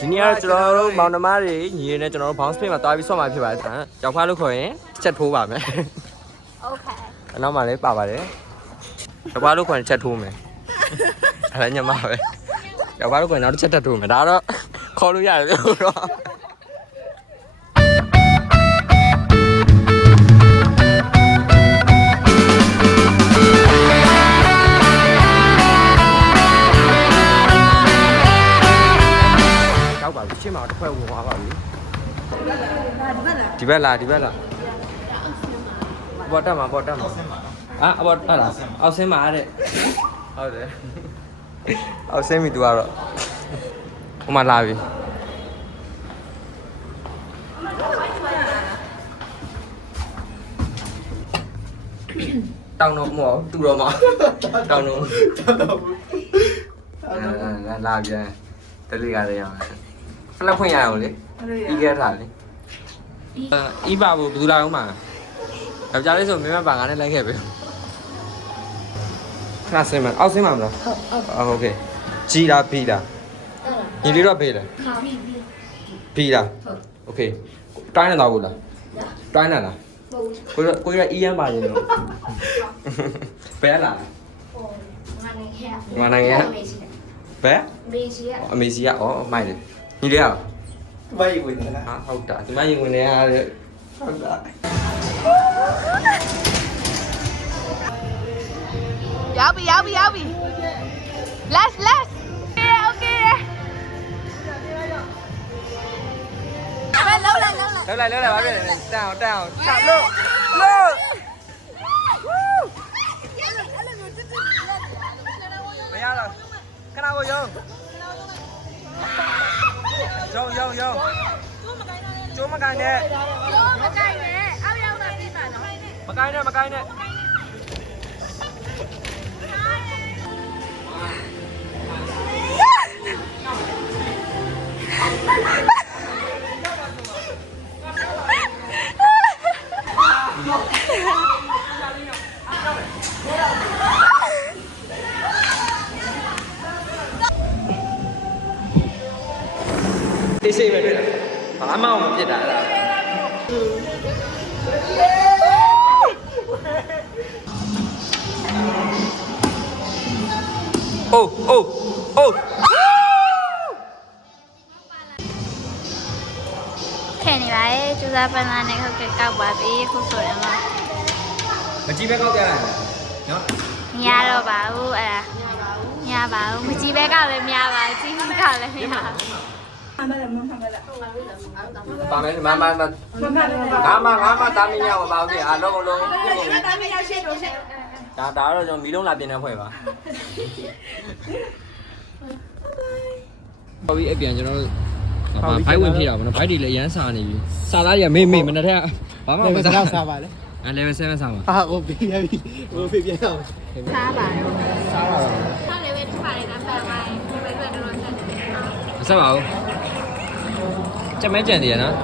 ဒီနေ့ကတော့ကျွန်တော်တို့မောင်နှမတွေညီရနဲ့ကျွန်တော်တို့ bounce pin မှာတွားပြီးဆော့မှာဖြစ်ပါတယ်။ရောက်ဖားလို့ခေါ်ရင်ချက်ထိုးပါမယ်။ Okay အနောက်မှာလည်းပါပါတယ်။ရောက်ဖားလို့ခေါ်ရင်ချက်ထိုးမယ်။အဲ့ဒါညမပဲ။ရောက်ဖားလို့ခေါ်ရင်နောက်တစ်ချက်တက်ထိုးမယ်။ဒါတော့ခေါ်လို့ရတယ်လို့တော့ရှင်းမှာတစ်ခွက်ဝင်သွားပါပြီဒီဘက်လားဘောတက်မှာအာအဘောတက်လားအောက်ဆင်းမှာတဲ့ဟုတ်တယ်အောက်ဆင်းပြီသူကတော့ဟိုမှာလာပြီတောင်းတော့မဟုတ်တူတော့မှာတောင်းတော့လာပြန်တလေးကလေးရအောင်ဖလက်ဖွင့်ရအောင်လေဤခဲ့ထားလေဤပါဘူးဘယ်သူလာအောင်မှာယောက်ျားလေးဆိုမင်းမပါငါနဲ့လိုက်ခဲ့ပဲခဏဆင်းမအောက်ဆင်းမှာမလားဟုတ်ကဲ့ကြီးလားဘီလားညီလေးတော့ဘေးလားဘီလားโอเคတိုင်းနေတော့ဘူးလားတိုင်းနေလားကိုရအီးရမ်းပါရင်တော့ဘယ်လားငါနိုင်ငံဘယ်အမေစီကမိုက်တယ်ညီလေးอ่ะไม่ဝင်นะ ဟုတ်တာဒီမရင်ဝင်နေရတဲ့ဟုတ်တာရောက်ပြီ Let's Okay ဘယ်လောက်လောက်ပါပြန်တောင်းချပ်လို့မရတော့ခဏကိုယုံကျိုးမကိုင်းနဲ့အောက်ရောက်တာပြီးပါနော်မကိုင်းနဲ့တိတ်ဆိတ်ပဲတွေ့တာဘာမှမဖြစ်တာအဲ့ဒါအိုးထဲနေပါရဲ့ကျူစာပန်းလာနဲ့ဟုတ်ကဲ့ကောက်ပါပြီခုဆိုရင်တော့မကြည့်ပဲကောက်ကြလိုက်နော်မရတော့ပါဘူးအဲ့ဒါမရပါဘူးမကြည့်ပဲကောက်လည်းမရပါဘူးကြည့်ကောက်လည်းမရပါဘူးပါမယ်မတာမင်းရပါဘူးအားလုံးတာမင်းရရှေ့တော့ရှေ့ဒါတော့ကျွန်တော်မီလုံးလာပြင်နေဖွဲ့ပါဟောပြီးအပြန်ကျွန်တော်တို့ဘိုက်ဝင်ဖြစ်တာဗောနော်ဘိုက်တွေလည်းအရန်စာနေပြီစာသားကြီးကမေးမနေ့ထက်ဘာမှမစားပါလေlevel 7စာပါဟိုပြီးရပြီဟိုပြပြန်အောင်စားပါတော့စားပါတော့စားလည်းပဲထပါတယ်ကပ်ပါပါဒီဘက်ကတော့ဆက်တယ်မဆက်ပါဘူးကြက်မဲကြံနေရနော်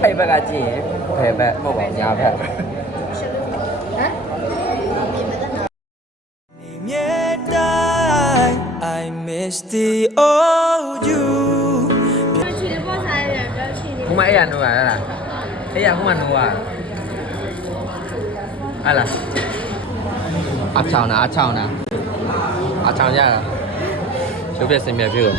ဖိတ်ဘက်ကကြည့်ရင်ဖယ်ဘက်ဟုတ်ပါညာဘက်I miss the old you ချီတယ်ပေါ့စားရတယ်ပြောချီတယ်ဟိုမအဲ့ရနိုးရလားအဲ့ရဟိုမနိုးရဟာလားအချောင်းရတာရုပ်ပြစင်မြပြည့်